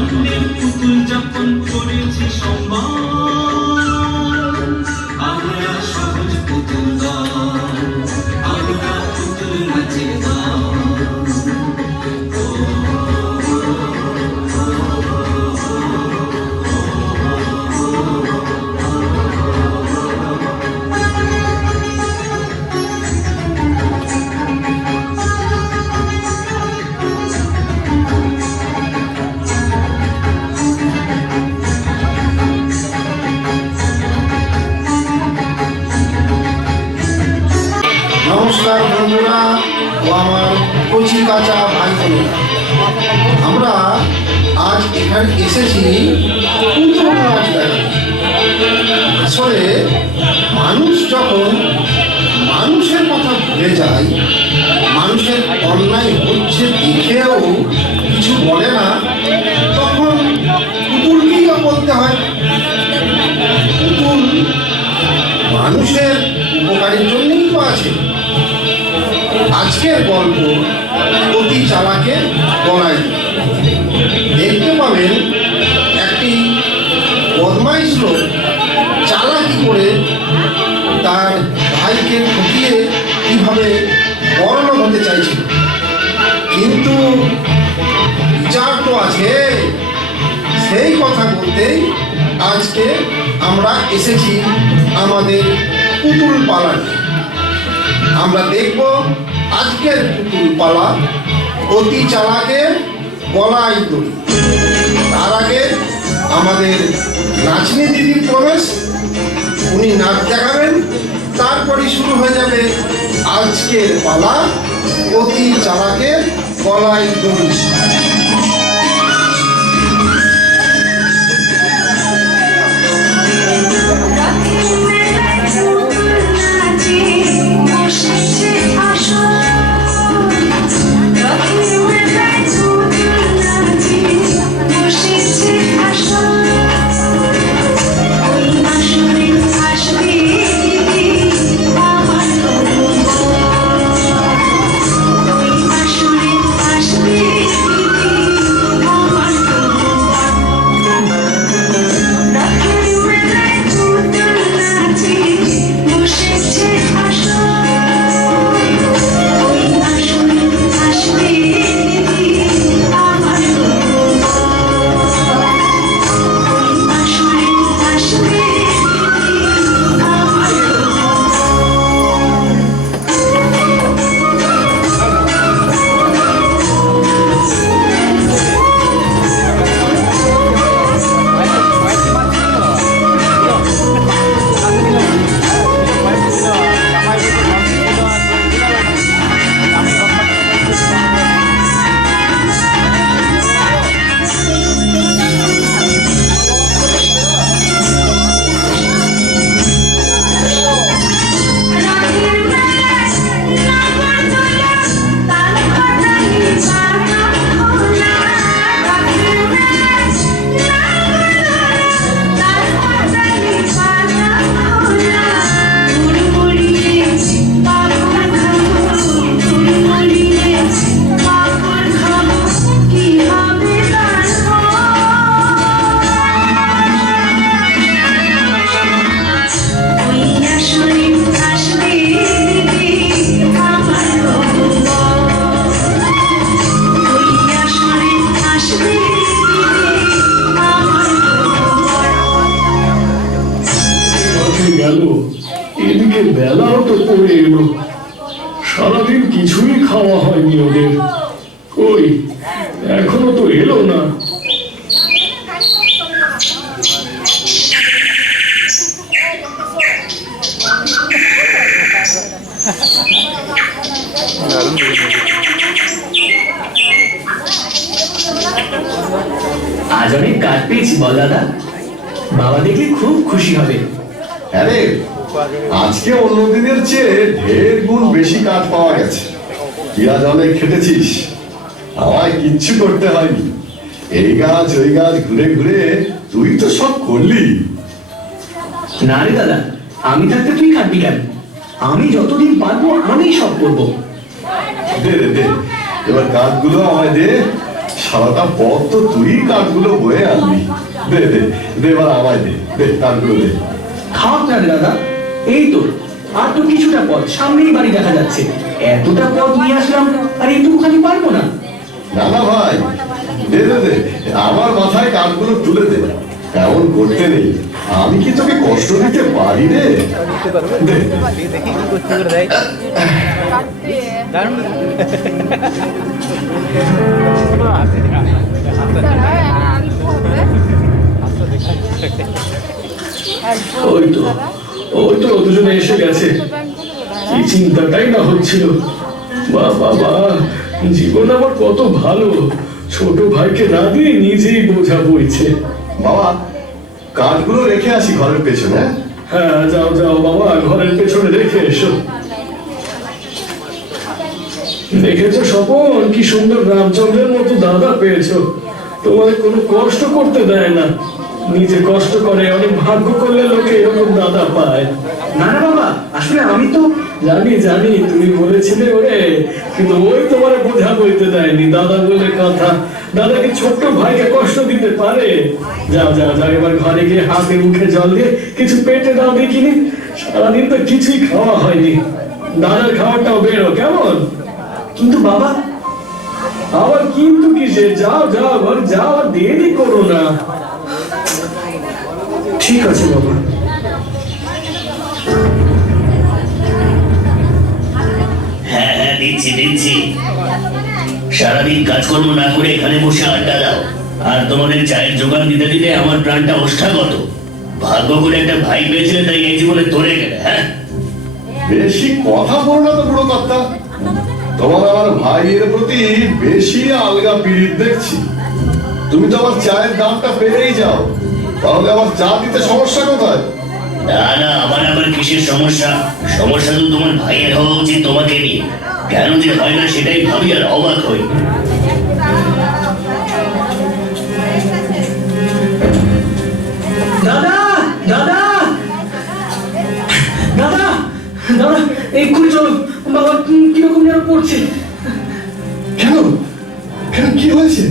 অন্যের পুতুল যাপন করেছি সম্মান। আমরা সহজ পুতুল দল, আমরা পুতুল নাচের দল। নমস্কার বন্ধুরা ও আমার কচি কাঁচা ভাই বোনেরা, আমরা আজ এখানে এসেছি পুতুল নাচ দেখাতে। আসলে মানুষ যখন মানুষের কথা ভুলে যায়, মানুষের অন্যায় হচ্ছে দেখেও কিছু বলে না, তখন পুতুলকেই বলতে হয়। পুতুল মানুষের উপকারের জন্যই তো আছে। আজকের গল্প অতি চালাকের গলায়। দেখতে পাবেন একটি বদমাইশ লোক চালাকি করে তার ভাইকে ঠকিয়ে কিভাবে বড়লোক হতে চাইছিল, কিন্তু বিচার তো আছে। সেই কথা বলতেই আজকে আমরা এসেছি আমাদের পুতুল পালায়। আমরা দেখব আজকের পুতুল পালা অতি চালাকের গলায় দড়ি। তার আগে আমাদের নাচনি দিদির প্রবেশ, উনি নাচ দেখাবেন, তারপরে শুরু হয়ে যাবে আজকের পালা অতি চালাকের গলায় দড়ি। এদিকে বেলাও তো পড়ে এলো, সারাদিন কিছুই খাওয়া হয়নি ওদের। কই এখনো তো এলো না। আজ অনেক কাজ পেয়েছি বল দাদা, বাবা দেখলে খুব খুশি হবে। আরে আজকে অন্য দিনের চেয়ে ঢের গুণ বেশি কাঠ পাওয়া গেছে। কি আজ অনেক খেটেছিস? আমায় কিচ্ছু করতে হয়নি, এই গাছ ওই গাছ ঘুরে ঘুরে তুই তো সব করলি। না রে দাদা, আমি থাকতে তুই খাটবি কেন? আমি যতদিন পারবো আমি সব করবো। দে দে দে, এবার কাঠগুলো আমায় দে, সারাটা পথ তো তুই কাঠগুলো বয়ে আনবি। দে দে দে, এবার আমায় দে, দে কাঠগুলো দে। খাওয়া না দাদা, এই তো আর তো কিছুটা পথ, সামনেই বাড়ি দেখা যাচ্ছে। এতটা পথ নিয়ে আসলাম আর একটুখানি পারবো না। না না ভাই, দে দে দে, আমার মাথায় কাঠগুলো তুলে দে। এমন করতে নেই, আমি কি তোকে কষ্ট দিতে পারি রে? দে। দেখি কি করতে করে দেয় দারুণ ওই তো দুজনে এসে গেছে। কি চিন্তাটাই না হচ্ছিল। বাবা, জীবন আমার কত ভালো, ছোট ভাইকে না দিয়ে নিজেই বোঝা বইছে। বাবা, কাঠগুলো রেখে আসি ঘরের পেছনে। হ্যাঁ, যাও বাবা, ঘরের পেছনে রেখে এসো। দেখেছো স্বপন, কি সুন্দর রামচন্দ্রের মতো দাদা পেয়েছো। তোমাদের কোনো কষ্ট করতে দেয় না, নিজে কষ্ট করে। অনেক ভাগ্য করলে লোকে এরকম দাদা পায়। না না বাবা, আসলে আমি তো জানি তুমি বলেছিলে ওরে, কিন্তু ওই তোমার বোঝা বইতে দেয়নি। দাদা বলে কথা, দাদাকে ছোট্ট ভাইকে কষ্ট দিতে পারে? যাও এবার ঘরে গিয়ে হাতে মুখে জল দিয়ে কিছু পেটে দাও দেখিনি। সারাদিন তো কিছুই খাওয়া হয়নি। দাদার খাবারটাও বেরো, কেমন? কিন্তু বাবা। আবার কিন্তু কিসে? যাও ঘরে যাও, আর দেরি করো না। ঠিক আছে বাবা। হ্যাঁ দিচ্ছি। সারাদিন কাজকর্ম না করে এখানে বসে আড্ডা দাও, আর তোমাদের চায়ের জোগান দিতে দিতে আমার প্রাণটা ওষ্ঠাগত। ভাগ্য করে একটা ভাই পেয়েছিলে, তাই এই জীবনে তোরে গেলে। হ্যাঁ, বেশি কথা বলো না তো বুড়ো কর্তা। তোমার আমার ভাইয়ের প্রতি বেশি আলগা পীড়িত দেখছি। তুমি তো আমার চায়ের দামটা পেয়েই যাও, তাহলে আমার চা দিতে সমস্যা কোথায়? না, আমার আবার কিসের সমস্যা? সমস্যা তো তোমার ভাইয়ের হওয়া উচিত তোমাকে নিয়ে। কেন যে হয় না সেটাই ভাবি আর অবাক হই। দাদা, এক্ষুনি চলো। বাবা কিরকম যেন করছে। কেন কি হয়েছে?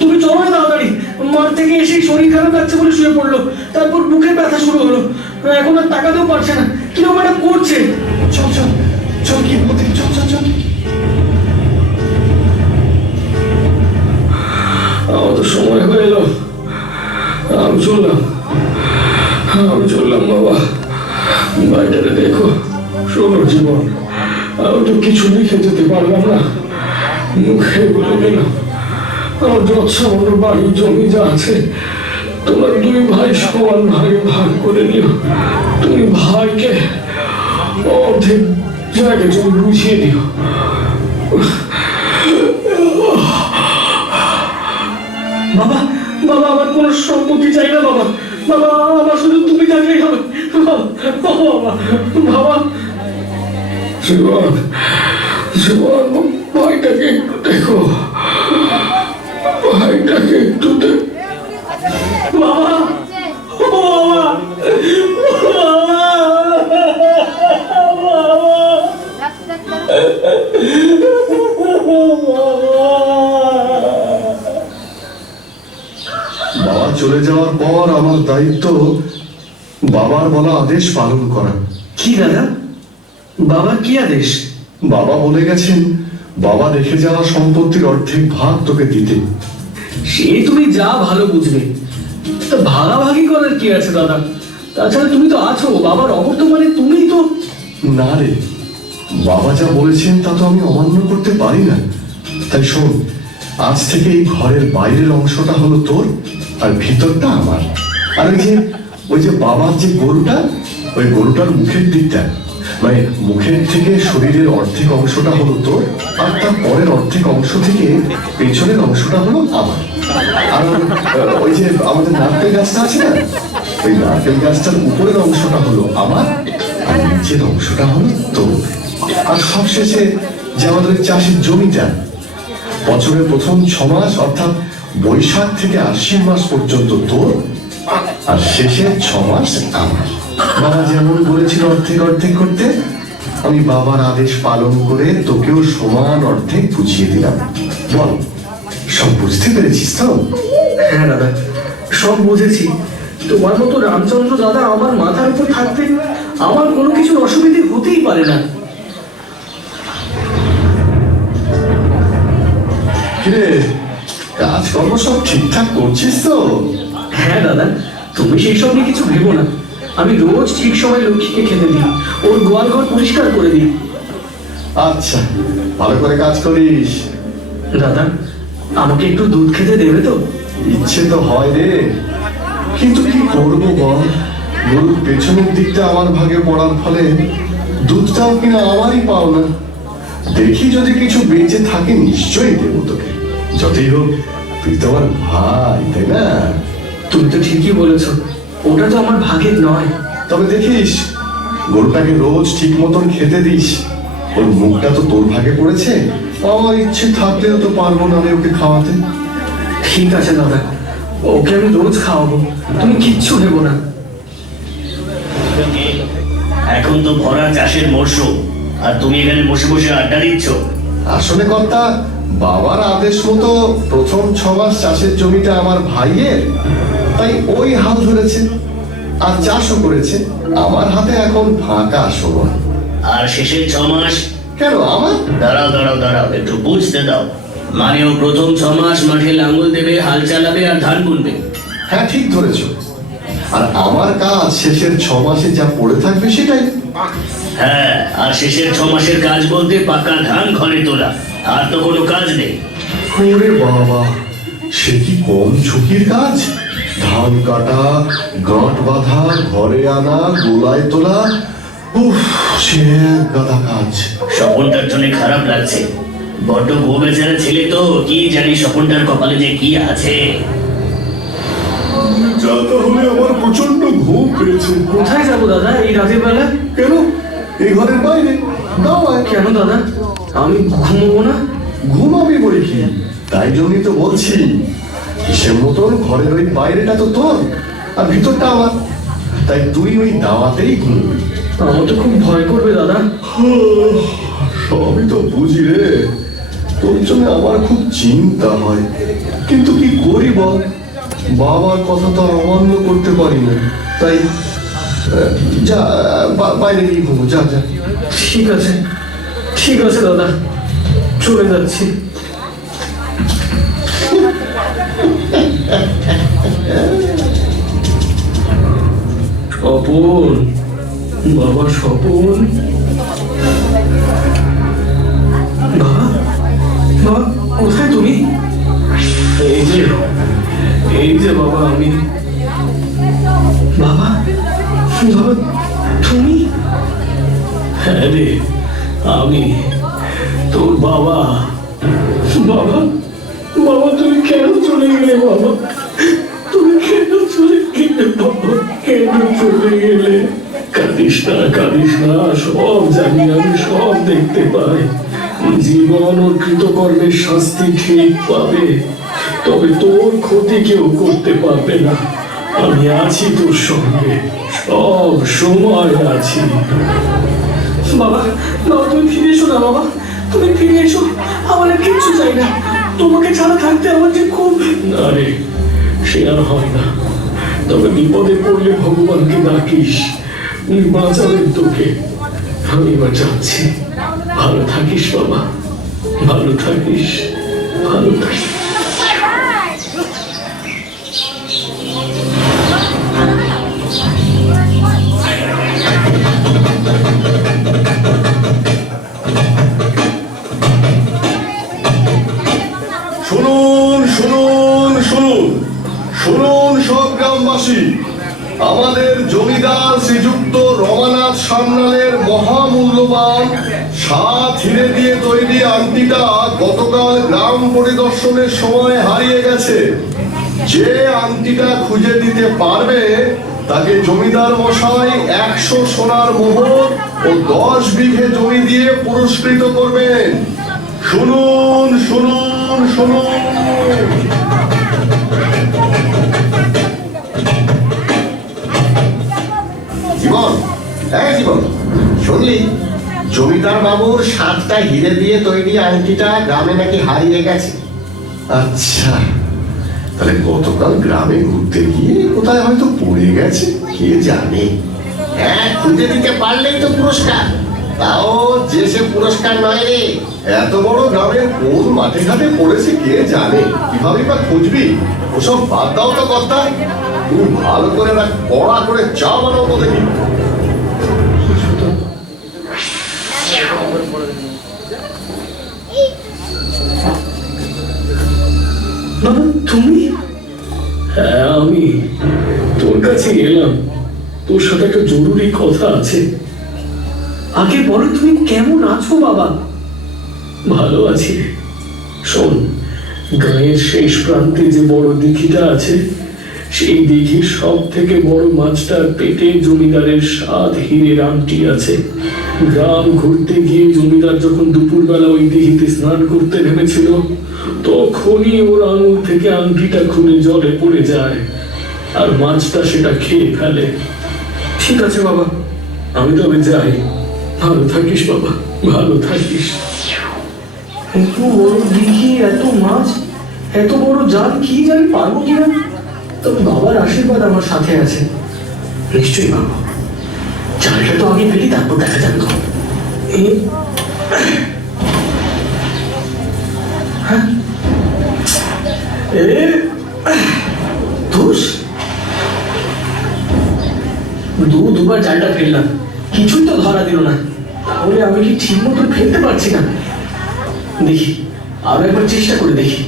তুমি চলো না তাড়াতাড়ি। মাঠ থেকে এসে শরীর খারাপ লাগছে বলে শুয়ে পড়লো, তারপর বুকের ব্যথা শুরু হলো। এখন আর তাকাতেও পারছে না, কিরকম একটা করছে। চল কি বলতে, চল। আমার তো সময় হয়ে এলো। আমি চললাম বাবা। বাইরে দেখো, শোনো জীবন, আমি তো কিছু লিখে যেতে পারলাম না। মুখে বলে গেলাম, আমার যত সামান্য বাড়ি জমি যা আছে তোমরা দুই ভাই সমান ভাগে ভাগ করে নিও। তুমি ভাইকে অর্ধেক জায়গা জমি বুঝিয়ে দিও। বাবা আমার কোনো সম্পত্তি চাই না বাবা। আমার শুধু তুমি থাকলেই হবে। বাবা জীবন, ভাইটাকে একটু দেখো, ভাইটাকে একটু দেখো। বাবা, বাবা চলে যাওয়ার পর আমার দায়িত্ব বাবার বলা আদেশ পালন করা। কি দাদা, বাবার কি আদেশ? বাবা বলে গেছেন বাবা রেখে যাওয়া সম্পত্তির অর্ধেক ভাগ তোকে দিতে। সে তুমি যা ভালো বুঝবে। তা ভাগাভাগি করার কি আছে দাদা? তাছাড়া তুমি তো আছো, বাবার অবর্তমানে তুমি তো। না রে, বাবা যা বলেছেন তা তো আমি অমান্য করতে পারি না। তাই শোন, আজ থেকে এই ঘরের বাইরের অংশটা হলো তোর, আর ভিতরটা আমার। আর ওই যে বাবার যে গরুটা, ওই গরুটার মুখের দিকটা, মানে মুখের থেকে শরীরের অর্ধেক অংশটা হলো তোর, আর তার পরের অর্ধেক অংশ থেকে পেছনের অংশটা হলো আমার। আর ওই যে আমাদের নারকেল গাছটা আছে না, ওই নারকেল গাছটার উপরের অংশটা হলো আমার, আর নিচের অংশটা হলো তোর। আর সবশেষে যে আমাদের চাষের জমিটা, বছরের প্রথম 6 মাস অর্থাৎ বৈশাখ থেকে আশ্বিন মাস পর্যন্ত তোর, আর শেষের 6 মাস আমার। বাবা যেমন বলেছিল অর্ধেক করতে, আমি বাবার আদেশ পালন করে তোকেও সমান অর্ধেক বুঝিয়ে দিলাম। বল, সব বুঝতে পেরেছিস তো? হ্যাঁ দাদা, সব বুঝেছি। তোমার মতো রামচন্দ্র দাদা আমার মাথার উপর থাকতে আমার কোনো কিছুর অসুবিধে হতেই পারে না। কিরে, কাজকর্ম সব ঠিকঠাক করছিস তো? হ্যাঁ দাদা, তুমি সেই সব নিয়ে কিছু ভেবো না। আমি রোজ ঠিক সময় লক্ষ্মীকে খেতে দিই, ওর গোয়াল ঘর পরিষ্কার করে দিই। আচ্ছা, ভালো করে কাজ করিস। দাদা, আমাকে একটু দুধ খেতে দেবে তো? ইচ্ছে তো হয় রে, কিন্তু কি করবো বল, গরুর পেছনের দিকটা আমার ভাগে পড়ার ফলে দুধটাও কিনা আমারই পাও না। দেখি যদি কিছু বেঁচে থাকে নিশ্চয়ই দেবো তোকে। যতই হোক তুই তো আমার ভাই, তাই না? তুমি তো ঠিকই বলেছ, ওটা তো আমার ভাগের নয়। তবে দেখিস গরুটাকে রোজ ঠিক মতন খেতে দিস। ওর মুখটা তো তোর ভাগে পড়েছে, আমার ইচ্ছে থাকলেও তো পারবো না রে ওকে খাওয়াতে। ঠিক আছে দাদা, ওকে আমি রোজ খাওয়াবো, তুমি কিচ্ছু ভেবো না। এখন তো ভরা চাষের মরশুম, আর তুমি এখানে বসে বসে আড্ডা দিচ্ছ। আসলে কর্তা, বাবার আদেশ মতো প্রথম 6 মাস চাষের জমিটা আমার ভাইয়ের, তাই ওই হাল ধরেছে আর চাষও করেছে। আমার হাতে এখন ফাঁকা সময়। আর শেষের 6 মাস? কেন আমার? দাঁড়াও দাঁড়াও দাঁড়াও, একটু বুঝতে দাও। মানে ও প্রথম 6 মাস মাঠে লাঙ্গল দেবে, হাল চালাবে আর ধান বুনবে। হ্যাঁ, ঠিক ধরেছ। আর আমার কাজ শেষের 6 মাসে যা পড়ে থাকবে সেটাই। হ্যাঁ, আর শেষের 6 মাসের কাজ বলতে পাকা ধান ঘরে তোলা, আর তো কোনো কাজ নেই। ওরে বাবা, সে কি কম ঝুঁকির কাজ? ধান কাটা, গাঁট বাঁধা, ঘরে আনা, গোলায় তোলা, উফ, সে এক গাদা কাজ। স্বপনটার জন্য খারাপ লাগছে। বড্ড বউ বেচারা ছেলে তো, কি জানি স্বপনটার কপালে যে কি আছে। যা তাহলে আমার প্রচন্ড ঘুম পেয়েছে। কোথায় যাবো দাদা এই রাতের বেলা? কেন? এই ঘরের বাইরে দাওয়ায়। কেন দাদা, আমি ঘুমবো না? ঘুমাবি বই কি? তাই জন্যই তো বলছি, কিসের মতন ঘরের ওই বাইরেটা তো তোর আর ভিতরটা আমার, তাই তুই ওই দাওয়াতেই ঘুমবি। আমার তো খুব ভয় করবে দাদা। সবই তো বুঝি রে, তোর জন্য আমার খুব চিন্তা হয়, কিন্তু কি করি বল, বাবার কথা তো আর অমান্য করতে পারি না। তাই যা, বাইরে গিয়ে ঘুমো, যা যা। ঠিক আছে, ঠিক আছে দাদা, চলে যাচ্ছি। স্বপন, বাবা স্বপন। বাবা, বাবা কোথায় তুমি? এই যে বাবা আমি। বাবা, বাবা তুমি? হ্যাঁ রে, আমি তোর বাবা। বাবা, বাবা তুমি কেন চলে গেলে? বাবা তুমি কেন চলে গেলে? বাবা কেন চলে গেলে? কাঁদিস না, কাঁদিস না, সব জানি আমি, সব দেখতে পাই। জীবন ওর কৃতকর্মের শাস্তি ঠিক পাবে, তবে তোর ক্ষতি কেউ করতে পারবে না। আমি আছি তোর সঙ্গে, সব সময় আছি। বাবা, বাবা তুমি ফিরে এসো না। বাবা তুমি ফিরে এসো, আমার আর কিচ্ছু চাই না। তোমাকে ছাড়া থাকতে আমার যে খুব। না রে, সে আর হয় না। তবে বিপদে পড়লে ভগবানকে ডাকিস, উনি বাঁচাবেন তোকে। আমি এবার যাচ্ছি। ভালো থাকিস বাবা, ভালো থাকিস, ভালো থাকিস। শুনুন শুনুন শুনুন শুনুন সব গ্রামবাসী, আমাদের জমিদার শ্রীযুক্ত রমানাথ সান্যালের মহামূল্যবান 7 হিরে দিয়ে তৈরি আংটিটা গতকাল গ্রাম পরিদর্শনের সময় হারিয়ে গেছে। যে আংটিটা খুঁজে দিতে পারবে তাকে জমিদার মশাই 100 সোনার মোহর ও 10 বিঘে জমি দিয়ে পুরস্কৃত করবেন। শুনুন শুনুন শুনুন। জীবন, জীবন শুনলি, জমিদার বাবুর 7টা হিরে দিয়ে তৈরি আংটিটা গ্রামে নাকি হারিয়ে গেছে। আচ্ছা, তাহলে গতকাল গ্রামে ঘুরতে গিয়ে কোথায় হয়তো পড়ে গেছে, কে জানে। হ্যাঁ, খুঁজে দিতে পারলেই তো পুরস্কার। তাও যে সে পুরস্কার নয় রে, এত বড় গ্রামের কোন মাঠে ঘাটে পড়েছে কে জানে, কিভাবে বা খুঁজবি? ওসব বাদ দাও তো কর্তা, তুমি ভালো করে না কড়া করে চা বানাও তো দেখি। বাবা তুমি? হ্যাঁ আমি তোর কাছে এলাম, তোর সাথে একটা জরুরি কথা আছে। আগে বলো তুমি কেমন আছো বাবা? ভালো আছি। শোন, গায়ের শেষ প্রান্তে যে বড় দিঘিটা আছে, সেই দিঘির সব থেকে বড় মাছটার পেটে জমিদারের 7 হীরের আংটি আছে। গ্রাম ঘুরতে গিয়ে জমিদার যখন দুপুরবেলা ওই দিঘিতে স্নান করতে নেমেছিল, তখনই ওর আঙুল থেকে আংটিটা খুলে জলে পড়ে যায়, আর মাছটা সেটা খেয়ে ফেলে। ঠিক আছে বাবা, আমি তবে যাই। ভালো থাকিস বাবা, ভালো থাকিস। এত বড় দিঘি, এত মাছ, এত বড় জাল, কি জানি পারবো কিনা। তবে বাবার আশীর্বাদ আমার সাথে আছে, নিশ্চয়ই পাবো। জালটা তো আগে ফেলি, তারপর দেখা যাবে। দুবার জালটা ফেললাম, কিছুই তো ধরা দিল না। তাহলে আমি কি ঠিক মতো ফেলতে পারছি না? দেখি আরো একবার চেষ্টা করে দেখি।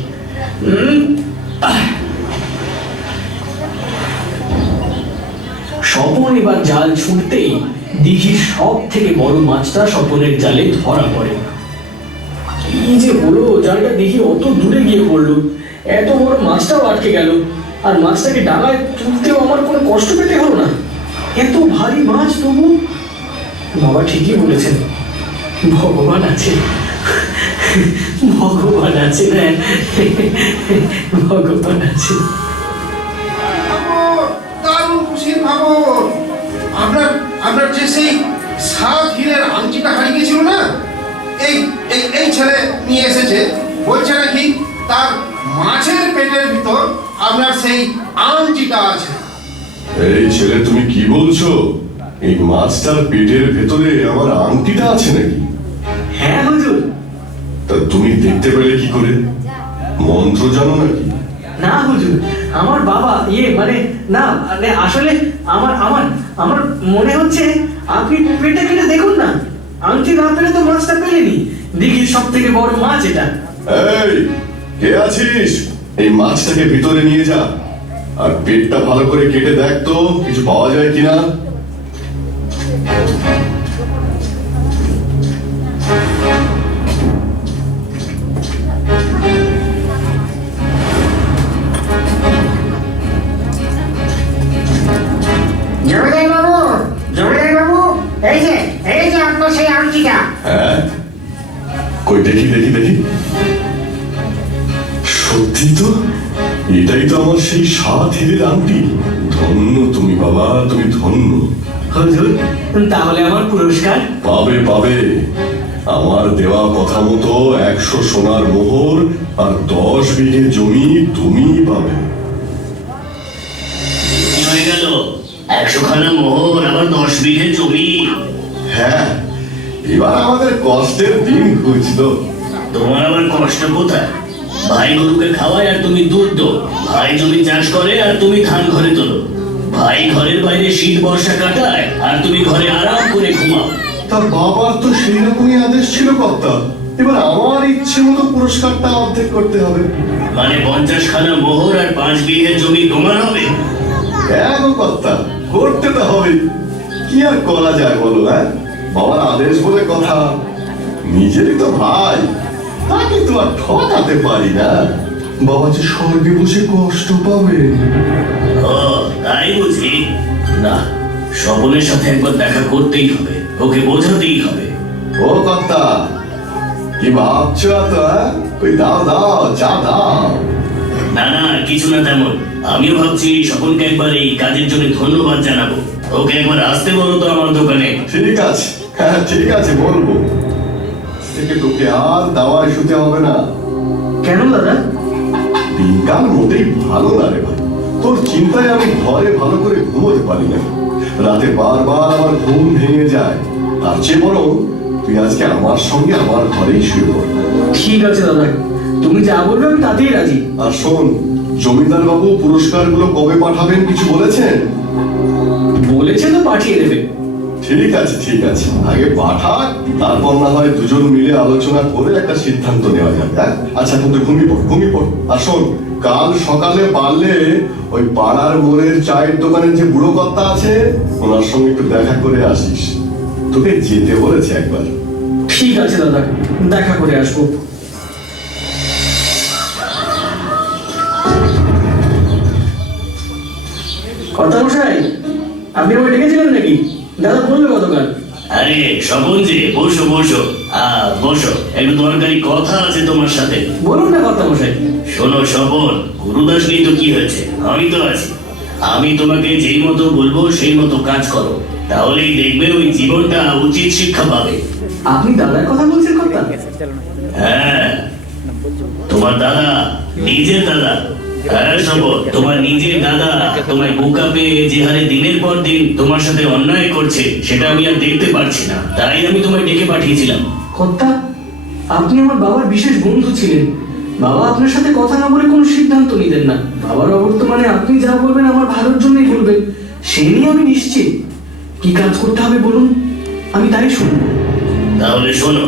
স্বপন এবার জাল ছুঁড়তেই দিঘির সব থেকে বড় মাছটা স্বপনের জালে ধরা পড়ে। কি যে হলো, জালটা দেখি অত দূরে গিয়ে পড়লো, এত বড় মাছটাও আটকে গেল, আর মাছটাকে ডাঙায় তুলতেও আমার কোনো কষ্ট পেতে হলো না। এত ভারী মাছ তবু। বাবা ঠিকই বলেছেন, ভগবান আছে, ভগবান আছে, ভগবান আছে। দারুণ খুশির খবর। আপনার আপনার যে সেই 7 হীরের আংটিটা হারিয়ে গেছিল না, এই এই ছেলে নিয়ে এসেছে। বলছে নাকি তার মাছের পেটের ভিতর আপনার সেই আংটিটা আছে। এই ছেলে, তুমি কি বলছো? এই মাছটার পেটের ভেতরে আমার আংটিটা আছে নাকি? হ্যাঁ হুজুর। তা তুমি দেখতে পেলে কি করে? মন্ত্র জানো নাকি? না হুজুর, আমার বাবা মানে না, মানে আসলে আমার আমার আমার মনে হচ্ছে আপনি পেটে কেটে দেখুন না, আংটি না পেলে তো মাছটা পেলেনি। দিঘির সব থেকে বড় মাছ এটা। এই, কে আছিস? এই মাছটাকে ভিতরে নিয়ে যা, আর পেটটা ভালো করে কেটে দেখ তো কিছু পাওয়া যায় কিনা। জমিদার বাবু, জমিদার বাবু, এই যে আপনার সেই আংটিটা। হ্যাঁ, কই দেখি দেখি দেখি। সত্যি তো, এটাই তো আমার সেই 7 হীরের আংটি। ধন্য তুমি বাবা, তুমি ধন্য। হুজুর, তাহলে আমার পুরস্কার? পাবে পাবে, আমার দেওয়া কথা মতো 100 সোনার মোহর আর 10 বিঘে জমি তুমি পাবে। কি হয়ে গেল? 100 খানা মোহর, আবার 10 বিঘে জমি। হ্যাঁ, এবার আমাদের কষ্টের দিন ঘুচলো। তোমার আবার কষ্ট কোথায়? ভাই গরুকে খাওয়ায় আর তুমি দুধ দো, ভাই জমি চাষ করে আর তুমি ধান ঘরে তোলো, ভাই ঘরের বাইরে শীত বর্ষা কাটায় আর তুমি ঘরে আরাম করে ঘুমাও। তা বাবার তো সেই রকমই আদেশ ছিল কর্তা, এবার আমার ইচ্ছে মতো পুরস্কারটা অর্ধেক করতে হবে। মানে 50 খানা মোহর আর 5 বিঘে জমি তোমার হবে? হ্যাঁ গো কর্তা, করতে তো হবে, কি আর করা যায় বলো। হ্যাঁ, বাবার আদেশ বলে কথা, নিজেরই তো ভাই, তাকে তো আর ঠকাতে পারি না। বাবা যে স্বর্গে বসে কষ্ট পাবে। ও তাই বুঝি? না, স্বপনের সাথে একবার দেখা করতেই হবে, ওকে বোঝাতেই হবে। ও কর্তা, কি ভাবছো তো? ওই দাও দাও, চা দাও। না না, কিছু না তেমন। আমিও ভাবছি স্বপনকে একবার এই কাজের জন্য ধন্যবাদ জানাবো। ওকে একবার আসতে বলো তো আমার দোকানে। ঠিক আছে, হ্যাঁ ঠিক আছে, বলবো। থেকে তোকে আর দাওয়ায় শুতে হবে না। কেন দাদা? দিনকাল মোটেই ভালো না রে ভাই। তোর চিন্তায় আমি ঘরে ভালো করে ঘুমোতে পারি না, রাতে বারবার আমার ঘুম ভেঙে যায়। তার চেয়ে বরং তুই আজকে আমার সঙ্গে আমার ঘরেই শুয়ে পড়। ঠিক আছে দাদা, তুমি যা বলবে আমি তাতেই রাজি। আর শোন, জমিদার বাবু পুরস্কারগুলো কবে পাঠাবেন কিছু বলেছেন? বলেছে তো পাঠিয়ে দেবে। ঠিক আছে ঠিক আছে, আগে পাঠাক, তারপর না হয় দুজন মিলে আলোচনা করে একটা সিদ্ধান্ত নেওয়া যাবে। আচ্ছা তুই ঘুমিয়ে পড়, ঘুমিয়ে পড়। আর শোন, কাল সকালে পারলে ওই পাড়ার মোড়ের চায়ের দোকানে যে বুড়ো কর্তা আছে ওনার সঙ্গে একটু দেখা করে আসিস। তোকে যেতে বলেছে একবার। ঠিক আছে দাদা, দেখা করে আসবো। কথা মশাই, আপনি আমায় ডেকেছিলেন নাকি? দাদা বলবে গতকাল। আরে স্বপন যে, বসো বসো। বসো, একটু দরকারি কথা আছে তোমার সাথে। বলুন না কথা মশাই। শোনো স্বপন, গুরুদাস নেই তো কি হয়েছে, আমি তো আছি। আমি তোমাকে যেই মতো বলবো সেই মতো কাজ করো, তাহলেই দেখবে ওই জীবনটা উচিত শিক্ষা পাবে। আপনি দাদার কথা বলছেন কথা? হ্যাঁ, তোমার দাদা, নিজের দাদা। হ্যাঁ শোভন, তোমার নিজের দাদা তোমায় বোকা পেয়ে যে হারে দিনের পর দিন তোমার সাথে অন্যায় করছে সেটা আমি আর দেখতে পারছি না, তাই আমি তোমায় ডেকে পাঠিয়েছিলাম। কর্তা, আপনি আমার বাবার বিশেষ বন্ধু ছিলেন। বাবা আপনার সাথে কথা না বলে কোনো সিদ্ধান্ত নিতেন না। বাবার অবর্তমানে আপনি যা বলবেন আমার ভালোর জন্যই বলবেন, সে নিয়ে আমি নিশ্চিত। কি কাজ করতে হবে বলুন, আমি তাই শুনবো। তাহলে শোনো,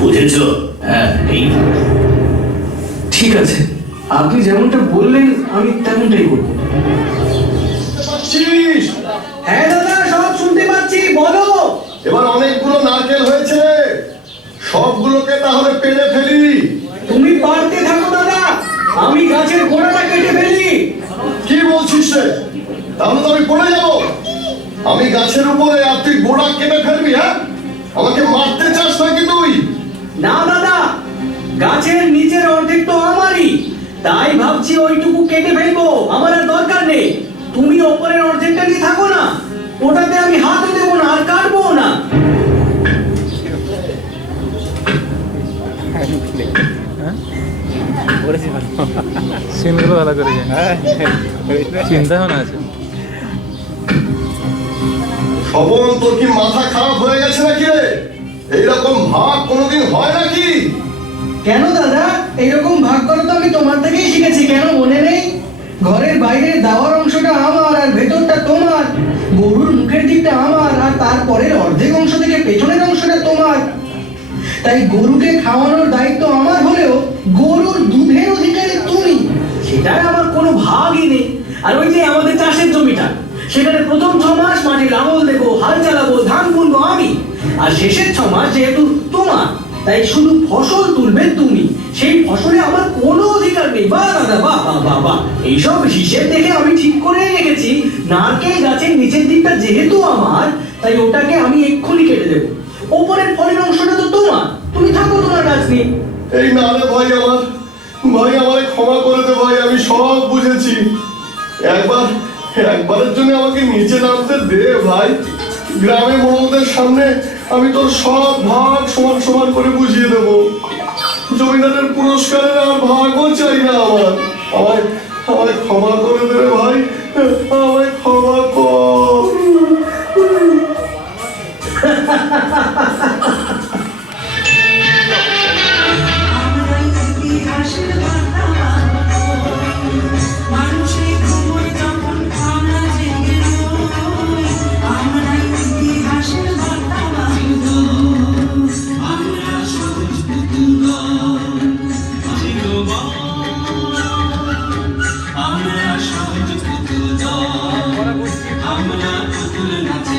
বুঝেছো? হ্যাঁ, এই ঠিক আছে, আপনি যেমনটা বললেন আমি তেমনটাই করবো। পাচ্ছিস? হ্যাঁ দাদা, সব শুনতে পাচ্ছি, বলো। এবার অনেকগুলো নারকেল হয়েছে, সবগুলোকে তাহলে পেড়ে ফেলি। তুমি পারতে থাকো দাদা, আমি গাছের গোড়াটা কেটে ফেলি। কি বলছিস রে? তাহলে তো আমি পড়ে যাবো। আমি গাছের উপরে আর তুই গোড়া কেটে ফেলবি? হ্যাঁ, আমাকে মারতে চাস নাকি তুই? না দাদা, গাছের নিচের অর্ধেক তো আমারই, তাই ভাবছি ওইটুকু কেটে ফেলবো, আমার আর দরকার নেই। তুমি ওপরের অর্ধেকটা নিয়ে থাকো না, ওটাতে আমি হাতও দেবো না আর কাটবো না। সিনগুলো ভালো করেছে, চিন্তা ভাবনা আছে। শোভন, তোর কি মাথা খারাপ হয়ে গেছে নাকি রে? এইরকম ভাব কোনোদিন হয় নাকি? কেন দাদা, এইরকম ভাগ করা তো আমি তোমার থেকেই শিখেছি, কেন মনে নেই? ঘরের বাইরের দাওয়ার অংশটা আমার আর ভেতরটা তোমার, গরুর মুখের দিকটা আমার আর তারপরের অর্ধেক অংশ থেকে পেছনের অংশটা তোমার। তাই গরুকে খাওয়ানোর দায়িত্ব আমার হলেও গরুর দুধের অধিকারী তুমি, সেটার আমার কোনো ভাগই নেই। আর ওই যে আমাদের চাষের জমিটা, সেখানে প্রথম 6 মাস মাঠে লাঙল দেবো, হাল চালাবো, ধান বুনবো আমি, আর শেষের 6 মাস যেহেতু তোমার, তাই শুধু ফসল তুলবে তুমি, সেই ফসলে আমার কোনো অধিকার নেই। বাহ দাদা, বাহ বাহ বাহ বাহ। এইসব হিসেব দেখে আমি ঠিক করে রেখেছি, নারকেল গাছের নিচের দিকটা যেহেতু আমার, তাই ওটাকে আমি এক্ষুনি কেটে দেবো। ওপরের ফলের অংশটা তো তোমার, তুমি থাকো তোমার গাছ নিয়ে। এই না রে ভাই, আমারে ক্ষমা করে দে ভাই, আমি সব বুঝেছি। একবারের জন্য আমাকে নিচে নামতে দে ভাই। গ্রামে মোড়লদের সামনে আমি তোর সব ভাগ সমান সমান করে বুঝিয়ে দেবো। জমিদারের পুরস্কারের আর ভাগও চাই না আমার। আমায় ক্ষমা করে দে ভাই, আমায় ক্ষমা কর। আমরা সহজ পুতুল দল, আমরা পুতুল নাচে